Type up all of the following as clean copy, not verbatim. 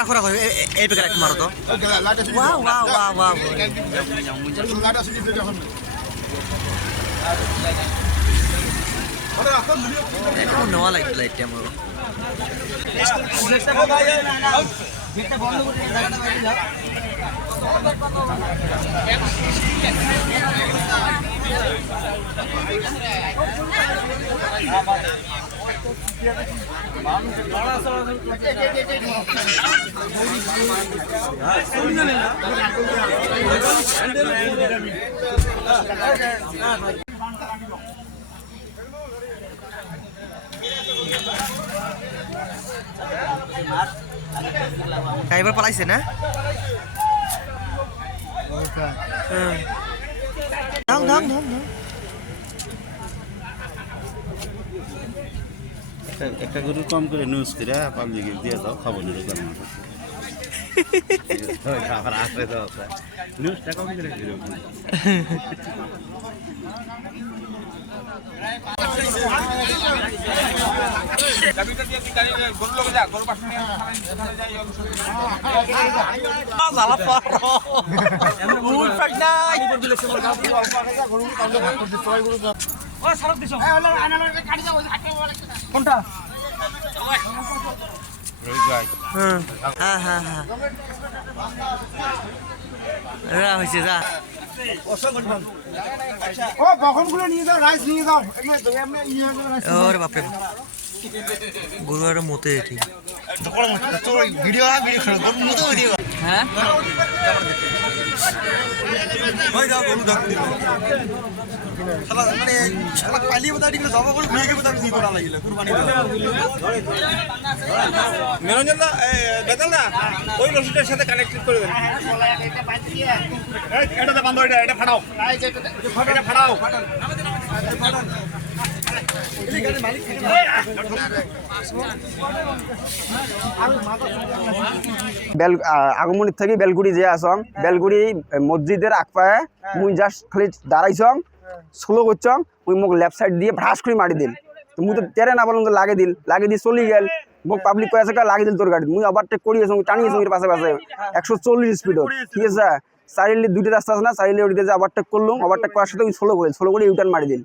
রাখো রাখো এই প্যাকেট একটু মারো তো ওয়াও ওয়াও ওয়াও ওয়াও এখন নেওয়া লাগবে লাইটটা আমার ড্রাইভার পালাইছে না নাম নাম নাম নাম একটা গরু কম করে নিউজ করে পাবলিকে দিয়ে দাও খাবো নিলে খাবার আসলে তো নিউজটা কম করে কোনটা হ্যাঁ হ্যাঁ হ্যাঁ হয়েছে যা ও বখনগুলো নিয়ে যাও রাইস নিয়ে যাও ওরে বাপরে গরু আর মতে ঠিক ভিডিও ভিডিও হ্যাঁ ওই যাও গরু ডাক দিল শালা মানে শালা পালি বতা দিলে সব গরু ঘুরে গিয়ে বতা দি করা লাগিলে কুরবানি নিরঞ্জন দা বেদল দা ওই রশিদের সাথে কানেক্টেড করে দেন এটাতে বন্ধ এটা ফাটাও এটা ফাটাও আগমনী থেকে বেলগুড়ি যে আসং বেলগুড়ি মসজিদের আকপায়ে মুই জাস্ট খালি দাঁড়াইছং স্লো করছং মুই মোক লেফট সাইড দিয়ে ভ্রাস করে মারি দিল তো মুই তো তেরে না বললাম তো লাগে দিয়ে চলি গেল মোক পাবলিক কয়ে আছে লাগে দিল তোর গাড়ি মুই ওভারটেক করিয়েছি টানিয়েছি পাশে পাশে 140 স্পিড ঠিক আছে চারিলে দুইটা রাস্তা আছে না চারিলে ওইটা যে ওভারটেক করলাম ওভারটেক করার সাথে স্লো করে ইউটার্ন মারি দিল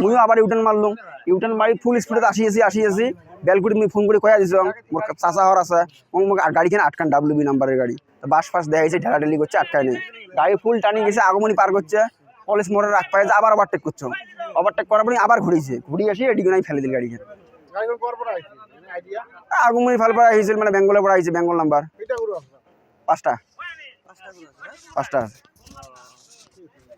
মুইও আবার ইউটার্ন মারলাম ইউটার্ন মারি ফুল স্পিডে আসিয়েছি বেলগুড়ি মুই ফোন করে কয়া দিছং মোর চাচা হর আছে মোক আর গাড়িখানে আটকান WB নাম্বারের গাড়ি বাস ফাস দেখাইছে ঢেলাঢেলি করছে আটকায় নেই গাড়ি ফুল টানি গেছে আগমনী পার করছে পুলিশ মোড়ের রাখ পায়ে আবার ওভারটেক করছো ওভারটেক করার পরে আবার ঘুরিয়েছে ঘুরিয়ে আসি এদিকে নাই ফেলে দিল গাড়িকে আগমনী ফালপাড়া হয়েছিল মানে বেঙ্গলের পড়া হয়েছে বেঙ্গল নাম্বার 5টা আছে